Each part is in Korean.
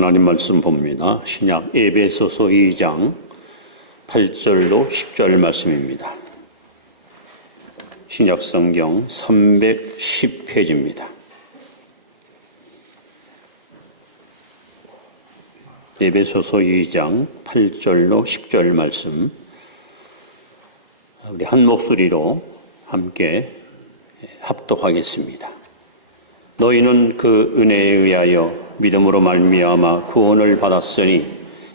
하나님 말씀 봅니다. 신약 에베소서 2장 8절로 10절 말씀입니다. 신약 성경 310페이지입니다. 에베소서 2장 8절로 10절 말씀, 우리 한 목소리로 함께 합독하겠습니다. 너희는 그 은혜에 의하여 믿음으로 말미암아 구원을 받았으니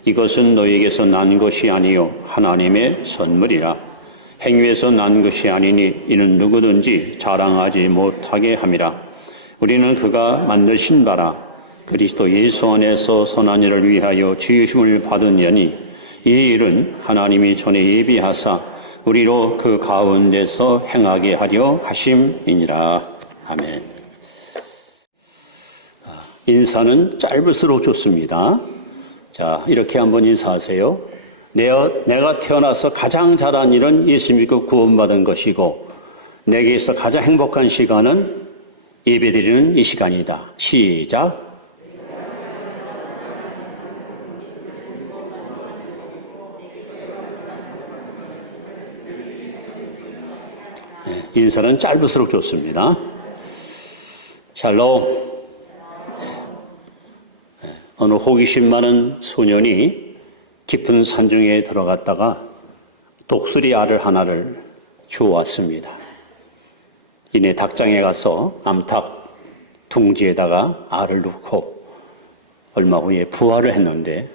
이것은 너희에게서 난 것이 아니요 하나님의 선물이라. 행위에서 난 것이 아니니 이는 누구든지 자랑하지 못하게 함이라. 우리는 그가 만드신 바라 그리스도 예수 안에서 선한 일을 위하여 지으심을 받은 자니 이 일은 하나님이 전에 예비하사 우리로 그 가운데서 행하게 하려 하심이니라. 아멘. 인사는 짧을수록 좋습니다. 자, 이렇게 한번 인사하세요. 내가 태어나서 가장 잘한 일은 예수 믿고 구원받은 것이고 내게 있어 가장 행복한 시간은 예배드리는 이 시간이다. 시작. 인사는 짧을수록 좋습니다. 샬롬. 어느 호기심 많은 소년이 깊은 산중에 들어갔다가 독수리 알을 하나를 주워왔습니다. 이내 닭장에 가서 암탉 둥지에다가 알을 넣고 얼마 후에 부화를 했는데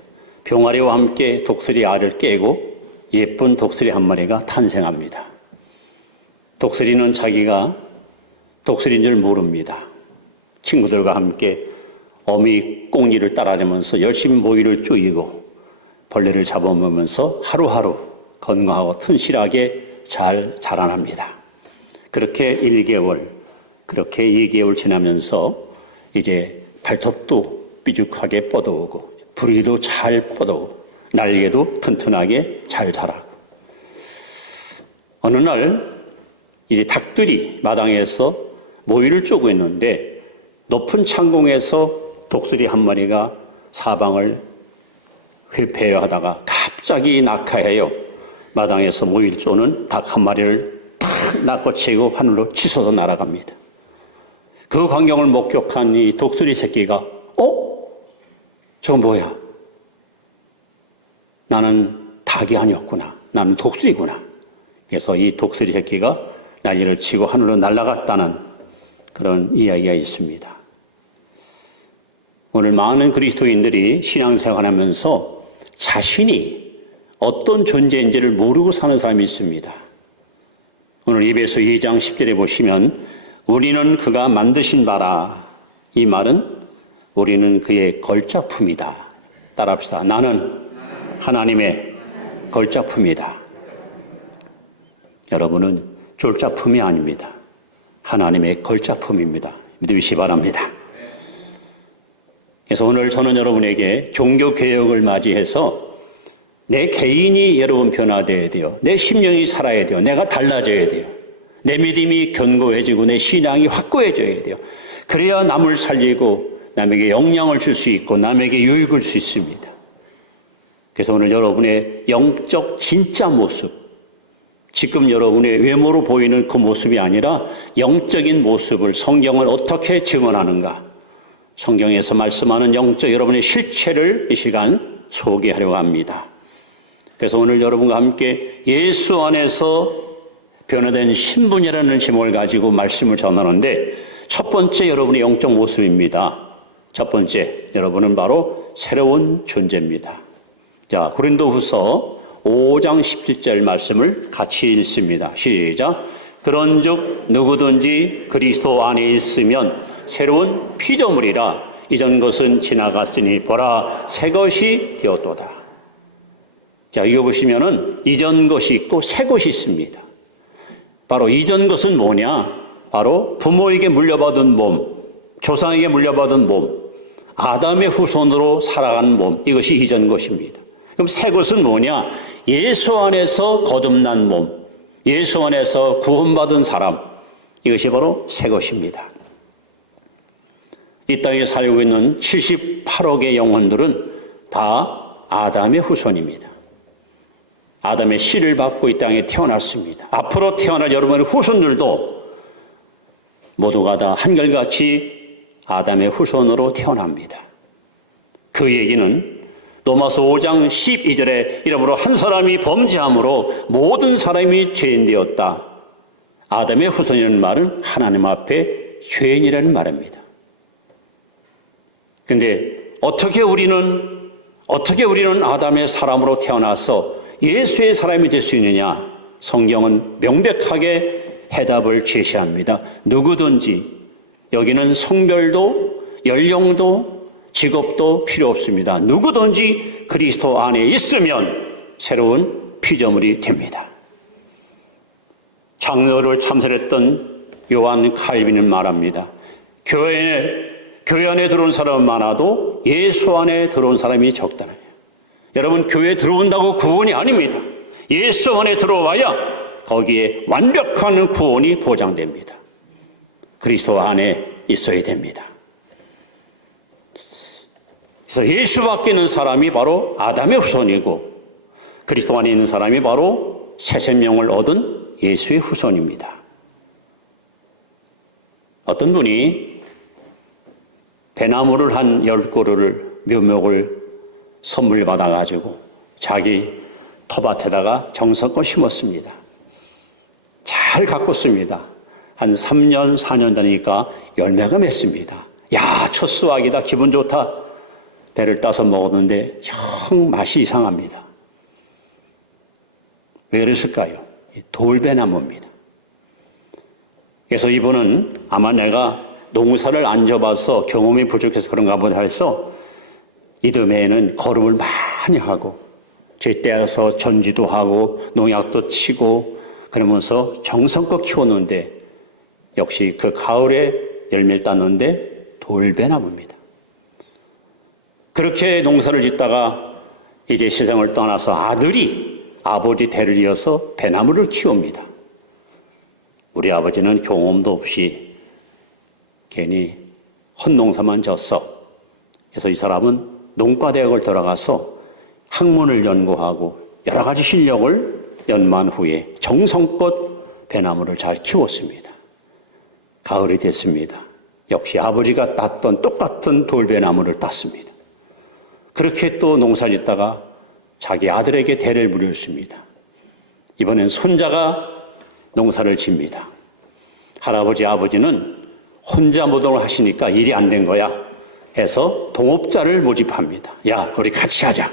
병아리와 함께 독수리 알을 깨고 예쁜 독수리 한 마리가 탄생합니다. 독수리는 자기가 독수리인 줄 모릅니다. 친구들과 함께 어미 꽁니를 따라다니면서 열심히 모이를 쪼이고 벌레를 잡아먹으면서 하루하루 건강하고 튼실하게 잘 자라납니다. 그렇게 1개월, 그렇게 2개월 지나면서 이제 발톱도 삐죽하게 뻗어오고 부리도 잘 뻗어오고 날개도 튼튼하게 잘 자라고 어느 날 이제 닭들이 마당에서 모이를 쪼고 있는데 높은 창공에서 독수리 한 마리가 사방을 회폐하다가 갑자기 낙하해요. 마당에서 모이를 쪼는 닭 한 마리를 탁 낚아채고 하늘로 치솟아 날아갑니다. 그 광경을 목격한 이 독수리 새끼가 저 뭐야? 나는 닭이 아니었구나. 나는 독수리구나. 그래서 이 독수리 새끼가 난리를 치고 하늘로 날아갔다는 그런 이야기가 있습니다. 오늘 많은 그리스도인들이 신앙생활하면서 자신이 어떤 존재인지를 모르고 사는 사람이 있습니다. 오늘 에베소 2장 10절에 보시면 우리는 그가 만드신 바라. 이 말은 우리는 그의 걸작품이다. 따라합시다. 나는 하나님의 걸작품이다. 여러분은 졸작품이 아닙니다. 하나님의 걸작품입니다. 믿으시기 바랍니다. 그래서 오늘 저는 여러분에게 종교개혁을 맞이해서 내 개인이 여러분 변화되어야 돼요. 내 심령이 살아야 돼요. 내가 달라져야 돼요. 내 믿음이 견고해지고 내 신앙이 확고해져야 돼요. 그래야 남을 살리고 남에게 영향을 줄 수 있고 남에게 유익을 줄 수 있습니다. 그래서 오늘 여러분의 영적 진짜 모습, 지금 여러분의 외모로 보이는 그 모습이 아니라 영적인 모습을 성경을 어떻게 증언하는가, 성경에서 말씀하는 영적 여러분의 실체를 이 시간 소개하려고 합니다. 그래서 오늘 여러분과 함께 예수 안에서 변화된 신분이라는 제목을 가지고 말씀을 전하는데 첫 번째 여러분의 영적 모습입니다. 첫 번째, 여러분은 바로 새로운 존재입니다. 자, 고린도후서 5장 17절 말씀을 같이 읽습니다. 시작. 그런즉 누구든지 그리스도 안에 있으면 새로운 피조물이라. 이전 것은 지나갔으니 보라 새 것이 되었도다. 자, 이거 보시면은 이전 것이 있고 새 것이 있습니다. 바로 이전 것은 뭐냐? 바로 부모에게 물려받은 몸, 조상에게 물려받은 몸, 아담의 후손으로 살아가는 몸, 이것이 이전 것입니다. 그럼 새 것은 뭐냐? 예수 안에서 거듭난 몸, 예수 안에서 구원받은 사람, 이것이 바로 새 것입니다. 이 땅에 살고 있는 78억의 영혼들은 다 아담의 후손입니다. 아담의 씨를 받고 이 땅에 태어났습니다. 앞으로 태어날 여러분의 후손들도 모두가 다 한결같이 아담의 후손으로 태어납니다. 그 얘기는 로마서 5장 12절에 이러므로 한 사람이 범죄함으로 모든 사람이 죄인 되었다. 아담의 후손이라는 말은 하나님 앞에 죄인이라는 말입니다. 근데 어떻게 우리는 아담의 사람으로 태어나서 예수의 사람이 될 수 있느냐? 성경은 명백하게 해답을 제시합니다. 누구든지, 여기는 성별도 연령도 직업도 필요 없습니다. 누구든지 그리스도 안에 있으면 새로운 피조물이 됩니다. 장로를 참설했던 요한 칼빈은 말합니다. 교회 안에 들어온 사람은 많아도 예수 안에 들어온 사람이 적다는 거예요. 여러분, 교회에 들어온다고 구원이 아닙니다. 예수 안에 들어와야 거기에 완벽한 구원이 보장됩니다. 그리스도 안에 있어야 됩니다. 그래서 예수 밖에 있는 사람이 바로 아담의 후손이고 그리스도 안에 있는 사람이 바로 새 생명을 얻은 예수의 후손입니다. 어떤 분이 배나무를 한 10그루를 묘목을 선물 받아가지고 자기 텃밭에다가 정성껏 심었습니다. 잘 가꿨습니다. 한 3년, 4년 되니까 열매가 맺습니다. 야, 첫 수확이다. 기분 좋다. 배를 따서 먹었는데 영 맛이 이상합니다. 왜 그랬을까요? 돌배나무입니다. 그래서 이분은 아마 내가 농사를 안 져봐서 경험이 부족해서 그런가 보다 해서 이듬해에는 거름을 많이 하고 제때여서 전지도 하고 농약도 치고 그러면서 정성껏 키웠는데 역시 그 가을에 열매를 땄는데 돌배나무입니다. 그렇게 농사를 짓다가 이제 세상을 떠나서 아들이 아버지 대를 이어서 배나무를 키웁니다. 우리 아버지는 경험도 없이 괜히 헛농사만 졌어. 그래서 이 사람은 농과대학을 들어가서 학문을 연구하고 여러 가지 실력을 연마한 후에 정성껏 배나무를 잘 키웠습니다. 가을이 됐습니다. 역시 아버지가 땄던 똑같은 돌배나무를 땄습니다. 그렇게 또 농사 짓다가 자기 아들에게 대를 물렸습니다. 이번엔 손자가 농사를 집니다. 할아버지, 아버지는 혼자 모동을 하시니까 일이 안 된 거야 해서 동업자를 모집합니다. 야, 우리 같이 하자.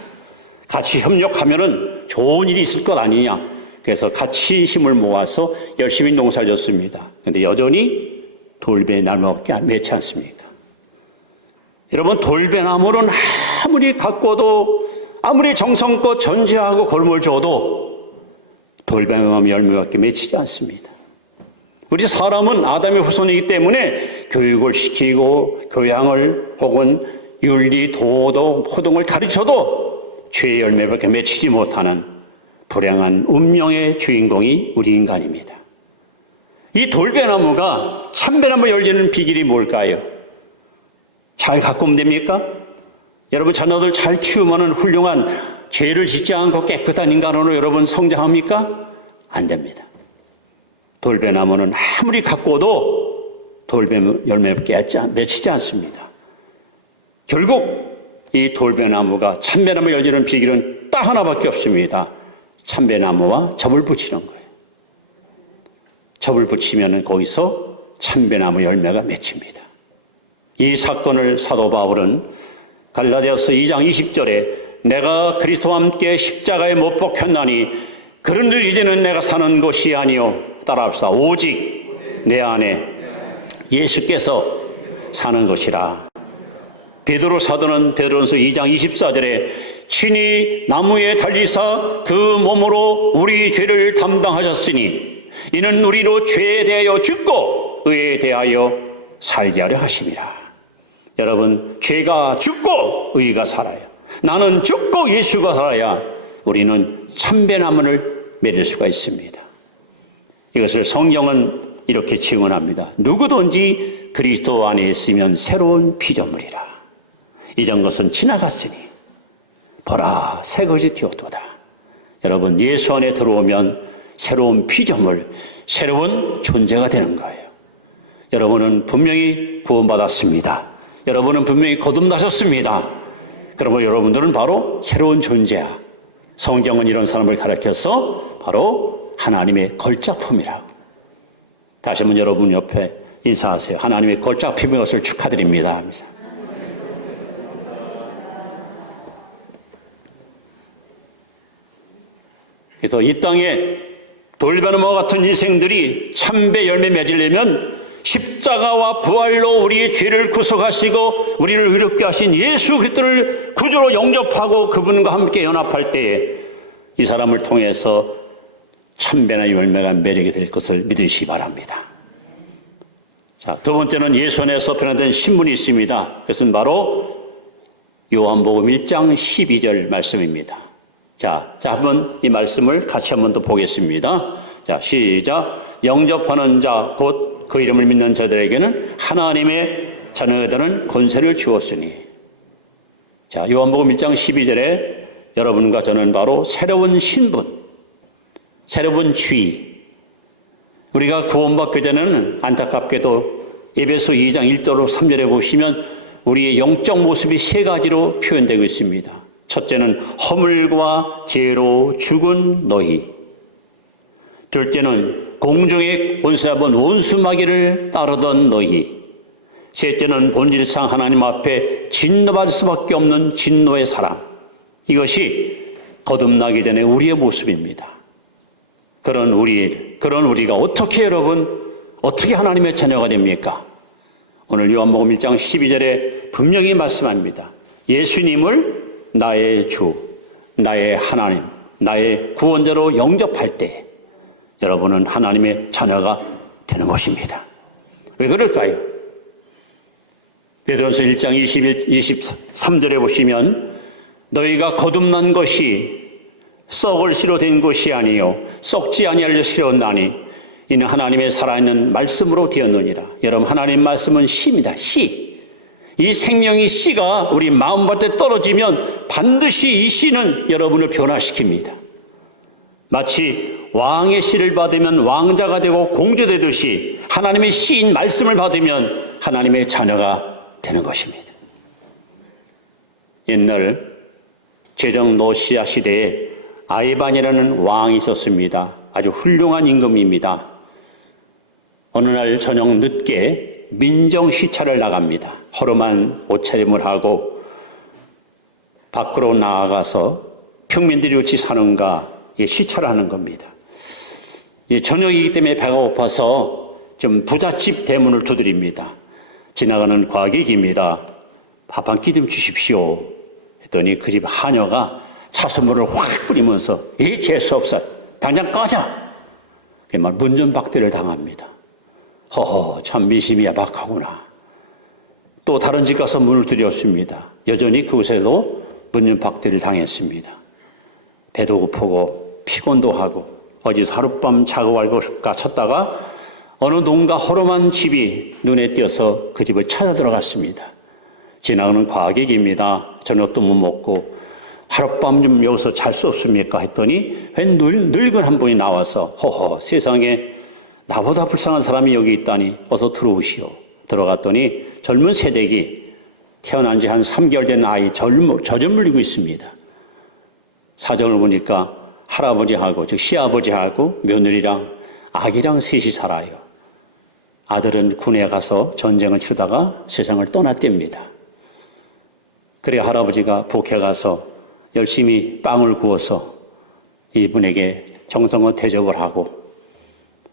같이 협력하면은 좋은 일이 있을 것 아니냐. 그래서 같이 힘을 모아서 열심히 농사를 졌습니다. 그런데 여전히 돌배나무밖에 맺지 않습니까? 여러분, 돌배나무는 아무리 가꿔도 아무리 정성껏 전지하고 걸음을 줘도 돌배나무 열매밖에 맺히지 않습니다. 우리 사람은 아담의 후손이기 때문에 교육을 시키고 교양을 혹은 윤리, 도덕, 호등을 가르쳐도 죄의 열매밖에 맺히지 못하는 불행한 운명의 주인공이 우리 인간입니다. 이 돌배나무가 참배나무 열리는 비결이 뭘까요? 잘 가꾸면 됩니까? 여러분, 자녀들 잘 키우면 훌륭한 죄를 짓지 않고 깨끗한 인간으로 여러분 성장합니까? 안 됩니다. 돌배나무는 아무리 가꿔도 돌배 열매밖에 맺히지 않습니다. 결국 이 돌배나무가 참배나무 열리는 비결은 딱 하나밖에 없습니다. 참배나무와 접을 붙이는 거예요. 접을 붙이면 거기서 참배나무 열매가 맺힙니다. 이 사건을 사도 바울은 갈라디아서 2장 20절에 내가 그리스도와 함께 십자가에 못 박혔나니 그런들 이제는 내가 사는 것이 아니요 따라합시다. 오직 내 안에 예수께서 사는 것이라. 베드로 사도는 베드로전서 2장 24절에 친히 나무에 달리사 그 몸으로 우리 죄를 담당하셨으니 이는 우리로 죄에 대하여 죽고 의에 대하여 살게 하려 하심이라. 여러분, 죄가 죽고 의가 살아요. 나는 죽고 예수가 살아야 우리는 참배나무를 맺을 수가 있습니다. 이것을 성경은 이렇게 증언합니다. 누구든지 그리스도 안에 있으면 새로운 피조물이라. 이전 것은 지나갔으니 보라 새 것이 되었도다. 여러분, 예수 안에 들어오면 새로운 피조물, 새로운 존재가 되는 거예요. 여러분은 분명히 구원받았습니다. 여러분은 분명히 거듭나셨습니다. 그러면 여러분들은 바로 새로운 존재야. 성경은 이런 사람을 가르쳐서 바로 하나님의 걸작품이라고. 다시 한번 여러분 옆에 인사하세요. 하나님의 걸작품인 것을 축하드립니다 하면서. 그래서 이 땅에 돌베르마 같은 인생들이 참배 열매 맺으려면 십자가와 부활로 우리의 죄를 구속하시고 우리를 의롭게 하신 예수 그리스도를 구주로 영접하고 그분과 함께 연합할 때에 이 사람을 통해서 참배나 열매가 맺게 될 것을 믿으시기 바랍니다. 자, 두 번째는 예수 안에서 변화된 신분이 있습니다. 그것은 바로 요한복음 1장 12절 말씀입니다. 자, 한번 이 말씀을 같이 한번 더 보겠습니다. 자, 시작. 영접하는 자, 곧 그 이름을 믿는 자들에게는 하나님의 자녀가 되는 권세를 주었으니. 자, 요한복음 1장 12절에 여러분과 저는 바로 새로운 신분, 새로운 주의. 우리가 구원받게 되는 안타깝게도 에베소 2장 1절로 3절에 보시면 우리의 영적 모습이 세 가지로 표현되고 있습니다. 첫째는 허물과 죄로 죽은 너희. 둘째는 공중의 권세잡은 원수마귀를 따르던 너희. 셋째는 본질상 하나님 앞에 진노받을 수밖에 없는 진노의 사람. 이것이 거듭나기 전에 우리의 모습입니다. 그런 우리가 어떻게 어떻게 하나님의 자녀가 됩니까? 오늘 요한복음 1장 12절에 분명히 말씀합니다. 예수님을 나의 주, 나의 하나님, 나의 구원자로 영접할 때 여러분은 하나님의 자녀가 되는 것입니다. 왜 그럴까요? 베드로전서 1장 23절에 보시면 너희가 거듭난 것이 썩을 씨로 된 것이 아니요 썩지 아니할 씨로 나니 이는 하나님의 살아있는 말씀으로 되었느니라. 여러분, 하나님 말씀은 씨입니다. 씨. 이 생명의 씨가 우리 마음밭에 떨어지면 반드시 이 씨는 여러분을 변화시킵니다. 마치 왕의 씨를 받으면 왕자가 되고 공주되듯이 하나님의 씨인 말씀을 받으면 하나님의 자녀가 되는 것입니다. 옛날 제정 노시아 시대에 아에반이라는 왕이 있었습니다. 아주 훌륭한 임금입니다. 어느 날 저녁 늦게 민정 시찰을 나갑니다. 허름한 옷차림을 하고 밖으로 나아가서 평민들이 어찌 사는가 시찰을 하는 겁니다. 저녁이기 때문에 배가 고파서 좀 부잣집 대문을 두드립니다. 지나가는 과객입니다. 밥 한 끼 좀 주십시오. 했더니 그 집 하녀가 차수물을 확 뿌리면서 이 재수없어 당장 꺼져. 그말 문전박대를 당합니다. 허허, 참 미심이 야박하구나. 또 다른 집 가서 문을 두드렸습니다. 여전히 그곳에도 문전박대를 당했습니다. 배도 고프고 피곤도 하고 어디서 하룻밤 자고 갈까 찾다가 어느 농가 허름한 집이 눈에 띄어서 그 집을 찾아 들어갔습니다. 지나가는 과객입니다. 저녁도 못 먹고 하룻밤 좀 여기서 잘 수 없습니까? 했더니 늙은 한 분이 나와서 허허, 세상에 나보다 불쌍한 사람이 여기 있다니 어서 들어오시오. 들어갔더니 젊은 새댁이 태어난 지 한 3개월 된 아이 젖을 물리고 있습니다. 사정을 보니까 할아버지하고 즉 시아버지하고 며느리랑 아기랑 셋이 살아요. 아들은 군에 가서 전쟁을 치르다가 세상을 떠났답니다. 그래 할아버지가 북에 가서 열심히 빵을 구워서 이분에게 정성껏 대접을 하고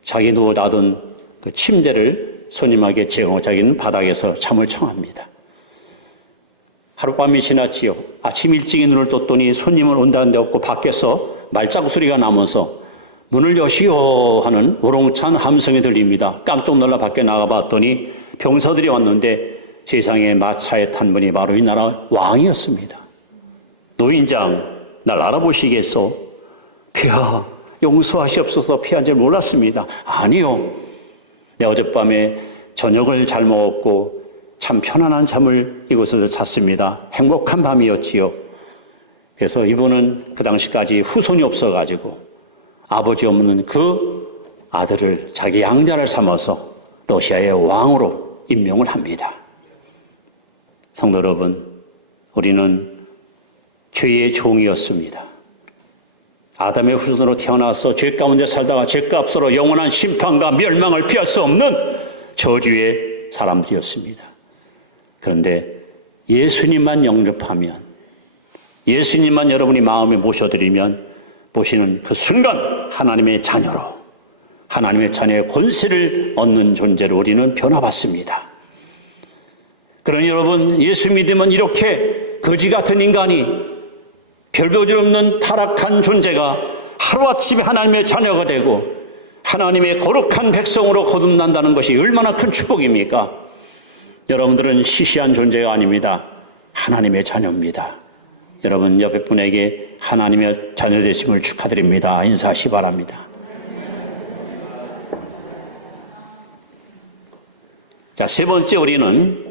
자기 누워 놔둔 그 침대를 손님에게 제공하고 자기는 바닥에서 잠을 청합니다. 하룻밤이 지났지요. 아침 일찍이 눈을 떴더니 손님은 온다는 데 없고 밖에서 말자국 소리가 나면서 문을 여시오 하는 우렁찬 함성이 들립니다. 깜짝 놀라 밖에 나가봤더니 병사들이 왔는데 세상에 마차에 탄 분이 바로 이 나라 왕이었습니다. 노인장, 날 알아보시겠소? 폐하, 용서하시옵소서. 피한 줄 몰랐습니다. 아니요. 내 어젯밤에 저녁을 잘 먹었고 참 편안한 잠을 이곳에서 잤습니다. 행복한 밤이었지요. 그래서 이분은 그 당시까지 후손이 없어가지고 아버지 없는 그 아들을 자기 양자를 삼아서 러시아의 왕으로 임명을 합니다. 성도 여러분, 우리는 죄의 종이었습니다. 아담의 후손으로 태어나서 죄 가운데 살다가 죄값으로 영원한 심판과 멸망을 피할 수 없는 저주의 사람들이었습니다. 그런데 예수님만 영접하면, 예수님만 여러분이 마음에 모셔드리면 보시는 그 순간 하나님의 자녀로, 하나님의 자녀의 권세를 얻는 존재로 우리는 변화받습니다. 그러니 여러분, 예수 믿으면 이렇게 거지 같은 인간이, 별볼일 없는 타락한 존재가 하루아침에 하나님의 자녀가 되고 하나님의 거룩한 백성으로 거듭난다는 것이 얼마나 큰 축복입니까? 여러분들은 시시한 존재가 아닙니다. 하나님의 자녀입니다. 여러분 옆에 분에게 하나님의 자녀 되심을 축하드립니다. 인사하시 바랍니다. 자, 세 번째, 우리는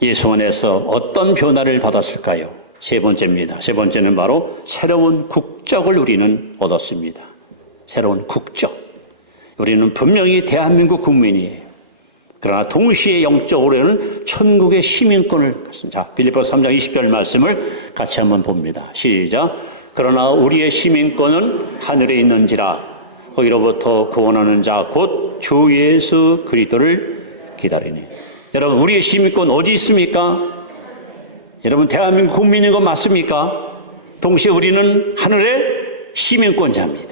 예수 안에서 어떤 변화를 받았을까요? 세 번째입니다. 세 번째는 바로 새로운 국적을 우리는 얻었습니다. 새로운 국적. 우리는 분명히 대한민국 국민이에요. 그러나 동시에 영적으로는 천국의 시민권을 갖습니다. 자, 빌립보서 3장 20절 말씀을 같이 한번 봅니다. 시작. 그러나 우리의 시민권은 하늘에 있는지라 거기로부터 구원하는 자 곧 주 예수 그리스도를 기다리니. 여러분, 우리의 시민권 어디 있습니까? 여러분, 대한민국 국민인 거 맞습니까? 동시에 우리는 하늘의 시민권자입니다.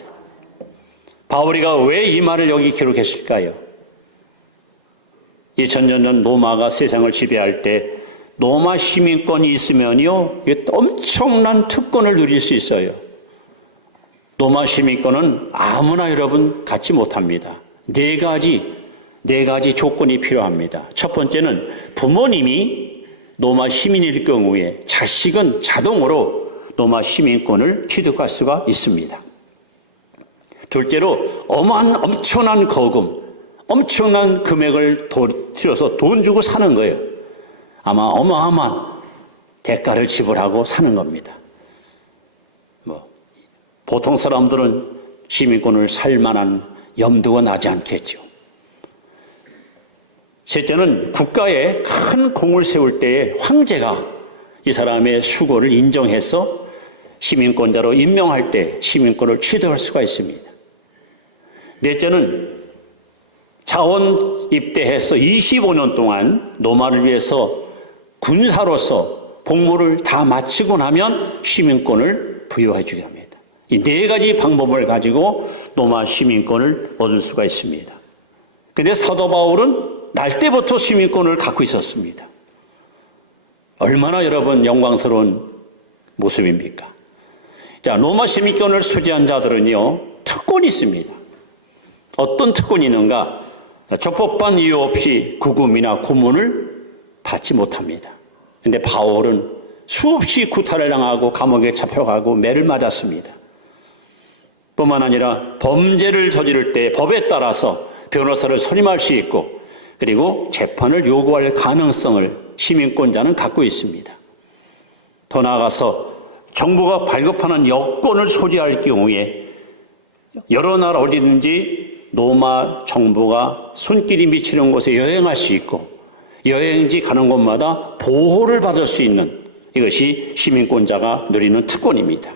바울이가 왜 이 말을 여기 기록했을까요? 2000년 전 로마가 세상을 지배할 때 로마 시민권이 있으면요, 엄청난 특권을 누릴 수 있어요. 로마 시민권은 아무나 여러분 갖지 못합니다. 네 가지 조건이 필요합니다. 첫 번째는 부모님이 로마 시민일 경우에 자식은 자동으로 로마 시민권을 취득할 수가 있습니다. 둘째로 엄청난 거금, 엄청난 금액을 들여서 돈 주고 사는 거예요. 아마 어마어마한 대가를 지불하고 사는 겁니다. 보통 사람들은 시민권을 살 만한 염두가 나지 않겠죠. 셋째는 국가에 큰 공을 세울 때에 황제가 이 사람의 수고를 인정해서 시민권자로 임명할 때 시민권을 취득할 수가 있습니다. 넷째는 자원 입대해서 25년 동안 로마를 위해서 군사로서 복무를 다 마치고 나면 시민권을 부여해 주게 합니다. 이 네 가지 방법을 가지고 로마 시민권을 얻을 수가 있습니다. 그런데 사도 바울은 날 때부터 시민권을 갖고 있었습니다. 얼마나 여러분 영광스러운 모습입니까? 자, 로마 시민권을 수지한 자들은요, 특권이 있습니다. 어떤 특권이 있는가? 적법한 이유 없이 구금이나 고문을 받지 못합니다. 그런데 바울은 수없이 구타를 당하고 감옥에 잡혀가고 매를 맞았습니다. 뿐만 아니라 범죄를 저지를 때 법에 따라서 변호사를 선임할 수 있고, 그리고 재판을 요구할 가능성을 시민권자는 갖고 있습니다. 더 나아가서 정부가 발급하는 여권을 소지할 경우에 여러 나라 어디든지 로마 정부가 손길이 미치는 곳에 여행할 수 있고, 여행지 가는 곳마다 보호를 받을 수 있는, 이것이 시민권자가 누리는 특권입니다.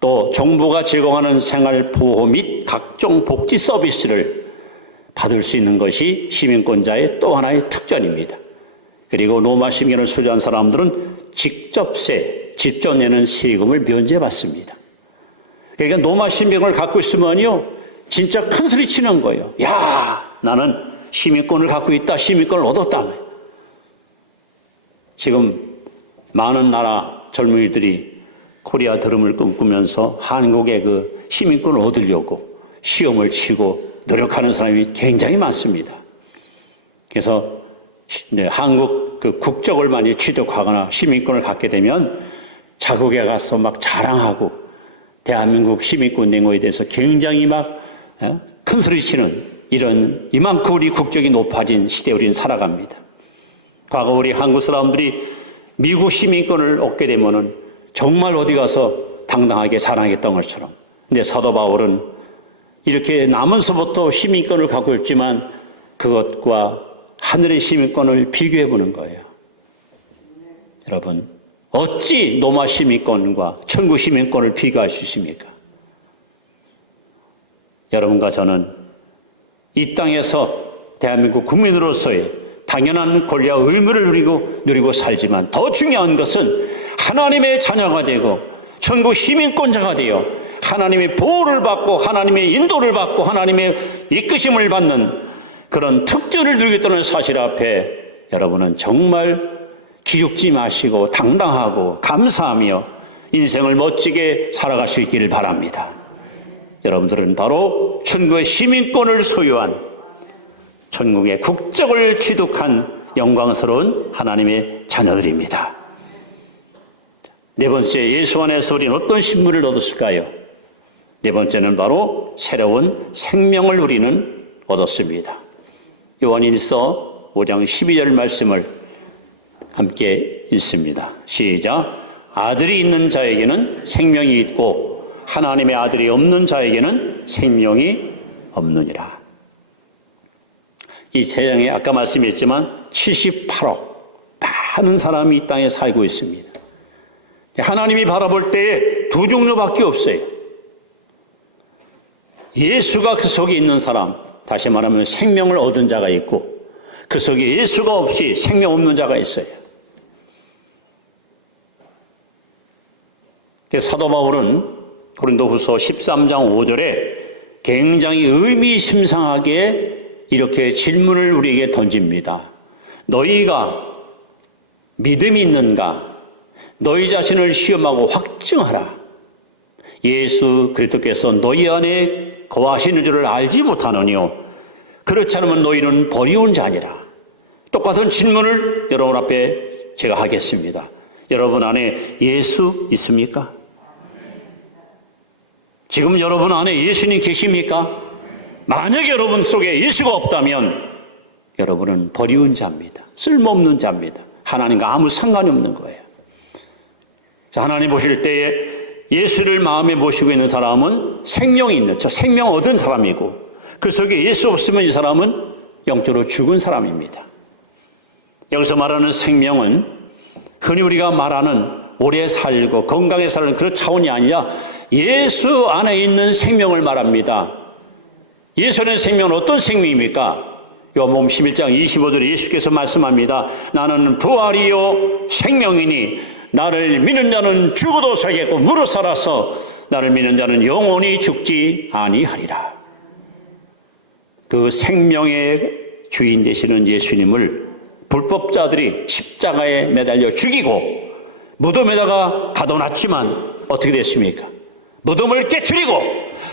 또 정부가 제공하는 생활보호 및 각종 복지 서비스를 받을 수 있는 것이 시민권자의 또 하나의 특권입니다. 그리고 로마 시민권을 수주한 사람들은 직접 내는 세금을 면제받습니다. 그러니까 로마 시민권을 갖고 있으면요, 진짜 큰 소리 치는 거예요. 야, 나는 시민권을 갖고 있다, 시민권을 얻었다. 지금 많은 나라 젊은이들이 코리아 드럼을 꿈꾸면서 한국의 그 시민권을 얻으려고 시험을 치고 노력하는 사람이 굉장히 많습니다. 그래서 한국 그 국적을 많이 취득하거나 시민권을 갖게 되면 자국에 가서 막 자랑하고 대한민국 시민권 낸 거에 대해서 굉장히 막 큰 소리 치는 이만큼 우리 국격이 높아진 시대에 우리는 살아갑니다. 과거 우리 한국 사람들이 미국 시민권을 얻게 되면은 정말 어디 가서 당당하게 자랑했던 것처럼. 근데 사도 바울은 이렇게 남은서부터 시민권을 갖고 있지만 그것과 하늘의 시민권을 비교해 보는 거예요. 여러분, 어찌 로마 시민권과 천국 시민권을 비교할 수 있습니까? 여러분과 저는 이 땅에서 대한민국 국민으로서의 당연한 권리와 의무를 누리고 살지만 더 중요한 것은 하나님의 자녀가 되고 천국 시민권자가 되어 하나님의 보호를 받고 하나님의 인도를 받고 하나님의 이끄심을 받는 그런 특권을 누리겠다는 사실 앞에 여러분은 정말 기죽지 마시고 당당하고 감사하며 인생을 멋지게 살아갈 수 있기를 바랍니다. 여러분들은 바로 천국의 시민권을 소유한 천국의 국적을 취득한 영광스러운 하나님의 자녀들입니다. 네 번째, 예수 안에서 우리는 어떤 신분을 얻었을까요? 네 번째는 바로 새로운 생명을 우리는 얻었습니다. 요한일서 5장 12절 말씀을 함께 읽습니다. 시작. 아들이 있는 자에게는 생명이 있고 하나님의 아들이 없는 자에게는 생명이 없느니라. 이 세상에 아까 말씀했지만 78억 많은 사람이 이 땅에 살고 있습니다. 하나님이 바라볼 때에 두 종류밖에 없어요. 예수가 그 속에 있는 사람, 다시 말하면 생명을 얻은 자가 있고 그 속에 예수가 없이 생명 없는 자가 있어요. 사도 바울은 고린도후서 13장 5절에 굉장히 의미심장하게 이렇게 질문을 우리에게 던집니다. 너희가 믿음이 있는가? 너희 자신을 시험하고 확증하라. 예수 그리스도께서 너희 안에 거하시는 줄을 알지 못하느뇨. 그렇지 않으면 너희는 버리운 자니라. 똑같은 질문을 여러분 앞에 제가 하겠습니다. 여러분 안에 예수 있습니까? 지금 여러분 안에 예수님 계십니까? 만약에 여러분 속에 예수가 없다면 여러분은 버리운 자입니다. 쓸모없는 자입니다. 하나님과 아무 상관이 없는 거예요. 하나님 보실 때에 예수를 마음에 모시고 있는 사람은 생명이 있는, 생명 얻은 사람이고 그 속에 예수 없으면 이 사람은 영적으로 죽은 사람입니다. 여기서 말하는 생명은 흔히 우리가 말하는 오래 살고 건강하게 사는 그런 차원이 아니라 예수 안에 있는 생명을 말합니다. 예수 안에 생명은 어떤 생명입니까? 요한복음 11장 25절에 예수께서 말씀합니다. 나는 부활이요 생명이니 나를 믿는 자는 죽어도 살겠고 무릇 살아서 나를 믿는 자는 영원히 죽지 아니하리라. 그 생명의 주인 되시는 예수님을 불법자들이 십자가에 매달려 죽이고 무덤에다가 가둬놨지만 어떻게 됐습니까? 무덤을 깨트리고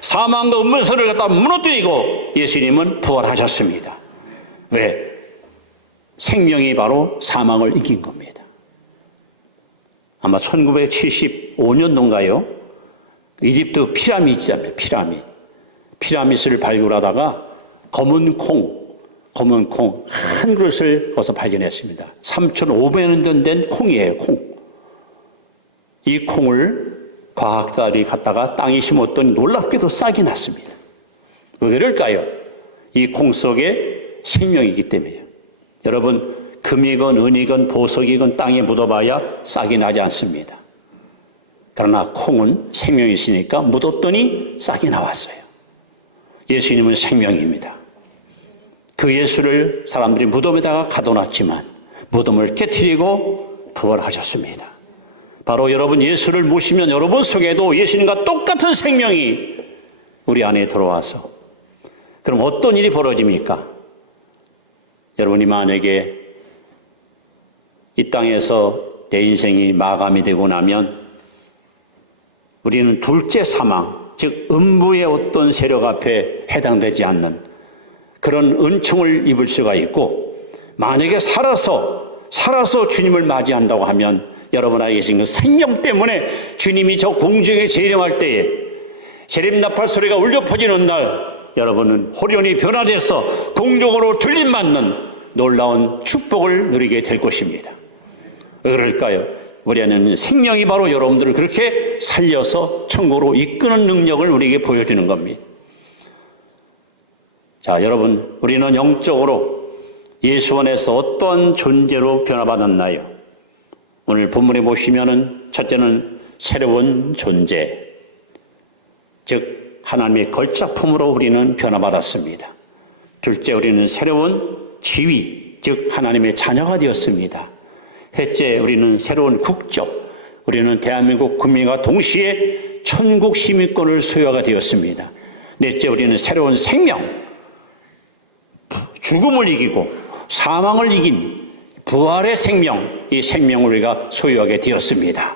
사망과 음문서를 갖다 무너뜨리고 예수님은 부활하셨습니다. 왜? 생명이 바로 사망을 이긴 겁니다. 아마 1975년도인가요? 이집트 피라미드 있잖아요. 피라미드를 발굴하다가 검은 콩 한 그릇을 거기서 발견했습니다. 3,500년 된 콩이에요. 콩. 이 콩을 과학자들이 갖다가 땅에 심었더니 놀랍게도 싹이 났습니다. 왜 그럴까요? 이 콩 속에 생명이기 때문에요. 여러분, 금이건 은이건 보석이건 땅에 묻어봐야 싹이 나지 않습니다. 그러나 콩은 생명이 있으니까 묻었더니 싹이 나왔어요. 예수님은 생명입니다. 그 예수를 사람들이 무덤에다가 가둬놨지만 무덤을 깨트리고 부활하셨습니다. 바로 여러분 예수를 모시면 여러분 속에도 예수님과 똑같은 생명이 우리 안에 들어와서 그럼 어떤 일이 벌어집니까? 여러분이 만약에 이 땅에서 내 인생이 마감이 되고 나면 우리는 둘째 사망, 즉 음부의 어떤 세력 앞에 해당되지 않는 그런 은총을 입을 수가 있고 만약에 살아서 주님을 맞이한다고 하면 여러분 안에 계신 그 생명 때문에 주님이 저 공중에 재림할 때에 재림나팔 소리가 울려 퍼지는 날 여러분은 호련히 변화돼서 공적으로 들림받는 놀라운 축복을 누리게 될 것입니다. 왜 그럴까요? 우리는 생명이 바로 여러분들을 그렇게 살려서 천국으로 이끄는 능력을 우리에게 보여주는 겁니다. 자, 여러분, 우리는 영적으로 예수 안에서 어떠한 존재로 변화받았나요? 오늘 본문에 보시면은 첫째는 새로운 존재, 즉 하나님의 걸작품으로 우리는 변화받았습니다. 둘째, 우리는 새로운 지위, 즉 하나님의 자녀가 되었습니다. 셋째, 우리는 새로운 국적, 우리는 대한민국 국민과 동시에 천국 시민권을 소유하게 되었습니다. 넷째, 우리는 새로운 생명, 죽음을 이기고 사망을 이긴 부활의 생명, 이 생명을 우리가 소유하게 되었습니다.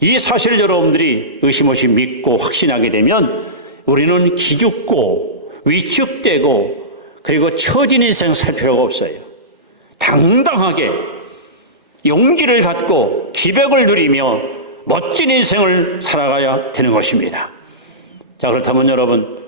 이 사실을 여러분들이 의심 없이 믿고 확신하게 되면 우리는 기죽고 위축되고 그리고 처진 인생 살 필요가 없어요. 당당하게 용기를 갖고 기백을 누리며 멋진 인생을 살아가야 되는 것입니다. 자, 그렇다면 여러분,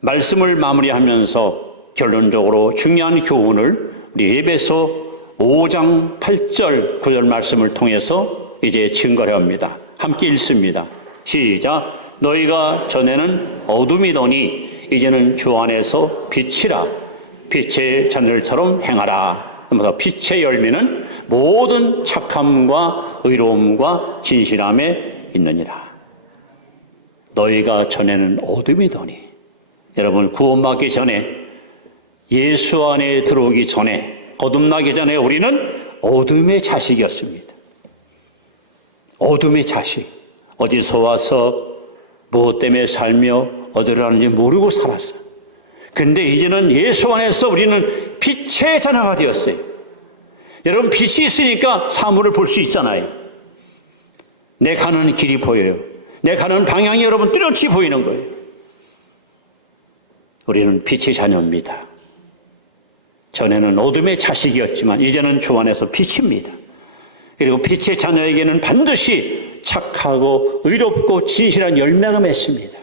말씀을 마무리하면서 결론적으로 중요한 교훈을 우리 에베소 5장 8절 9절 말씀을 통해서 이제 증거를 합니다. 함께 읽습니다. 시작. 너희가 전에는 어둠이더니 이제는 주 안에서 빛이라. 빛의 자녀들처럼 행하라. 그러면서 빛의 열매는 모든 착함과 의로움과 진실함에 있느니라. 너희가 전에는 어둠이더니, 여러분 구원받기 전에, 예수 안에 들어오기 전에, 거듭나기 전에 우리는 어둠의 자식이었습니다. 어둠의 자식. 어디서 와서 무엇 때문에 살며 어디로 가는지 모르고 살았어. 근데 이제는 예수 안에서 우리는 빛의 자녀가 되었어요. 여러분, 빛이 있으니까 사물을 볼 수 있잖아요. 내 가는 길이 보여요. 내 가는 방향이 여러분 뚜렷이 보이는 거예요. 우리는 빛의 자녀입니다. 전에는 어둠의 자식이었지만 이제는 주 안에서 빛입니다. 그리고 빛의 자녀에게는 반드시 착하고 의롭고 진실한 열매가 맺습니다.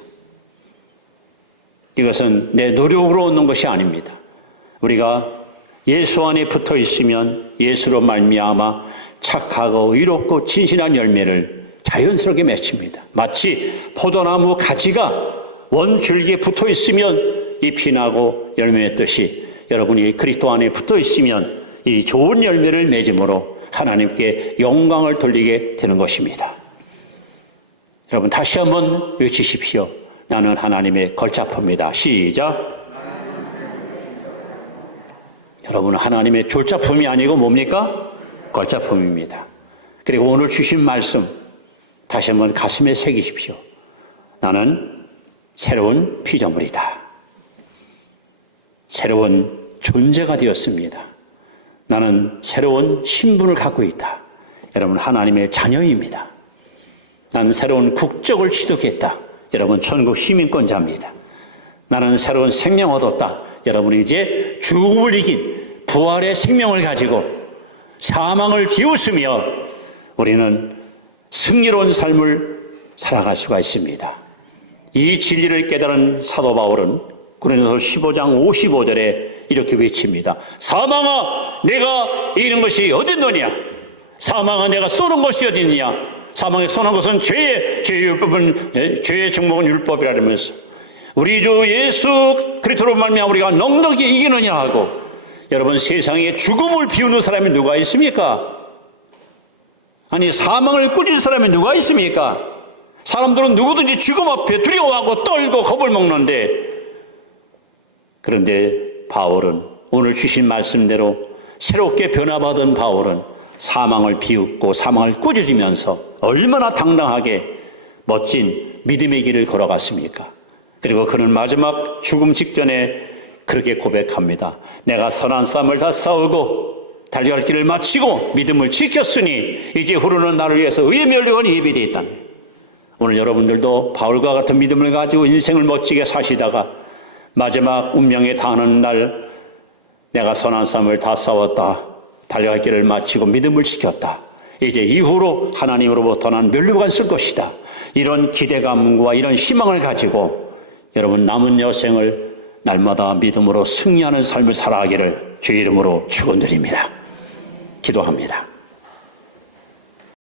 이것은 내 노력으로 얻는 것이 아닙니다. 우리가 예수 안에 붙어 있으면 예수로 말미암아 착하고 의롭고 진실한 열매를 자연스럽게 맺습니다. 마치 포도나무 가지가 원줄기에 붙어 있으면 잎이 나고 열매 맺듯이 여러분이 그리스도 안에 붙어 있으면 이 좋은 열매를 맺음으로 하나님께 영광을 돌리게 되는 것입니다. 여러분, 다시 한번 외치십시오. 나는 하나님의 걸작품이다. 시작. 여러분, 하나님의 졸작품이 아니고 뭡니까? 걸작품입니다. 그리고 오늘 주신 말씀 다시 한번 가슴에 새기십시오. 나는 새로운 피조물이다. 새로운 존재가 되었습니다. 나는 새로운 신분을 갖고 있다. 여러분, 하나님의 자녀입니다. 나는 새로운 국적을 취득했다. 여러분, 천국 시민권자입니다. 나는 새로운 생명 얻었다. 여러분이 이제 죽음을 이긴 부활의 생명을 가지고 사망을 비웃으며 우리는 승리로운 삶을 살아갈 수가 있습니다. 이 진리를 깨달은 사도 바울은 고린도서 15장 55절에 이렇게 외칩니다. 사망아, 내가 이기는 것이 어딨느냐? 사망아, 내가 쏘는 것이 어딨느냐? 사망에 쏘는 것은 죄의 증목은 율법이라면서 우리 주 예수 그리스도로 말미암아 우리가 넉넉히 이기느냐 하고, 여러분, 세상에 죽음을 비우는 사람이 누가 있습니까? 아니, 사망을 꾸짖을 사람이 누가 있습니까? 사람들은 누구든지 죽음 앞에 두려워하고 떨고 겁을 먹는데, 그런데 바울은 오늘 주신 말씀대로 새롭게 변화받은 바울은 사망을 비웃고 사망을 꾸짖으면서 얼마나 당당하게 멋진 믿음의 길을 걸어갔습니까? 그리고 그는 마지막 죽음 직전에 그렇게 고백합니다. 내가 선한 싸움을 다 싸우고 달려갈 길을 마치고 믿음을 지켰으니 이제 후로는 나를 위해서 의의 멸류관이 예비되어 있다네. 오늘 여러분들도 바울과 같은 믿음을 가지고 인생을 멋지게 사시다가 마지막 운명에 닿는 날 내가 선한 싸움을 다 싸웠다. 달려갈 길을 마치고 믿음을 지켰다. 이제 이후로 하나님으로부터 난 멸류관 쓸 것이다. 이런 기대감과 이런 희망을 가지고 여러분 남은 여생을 날마다 믿음으로 승리하는 삶을 살아가기를 주의 이름으로 축원드립니다. 기도합니다.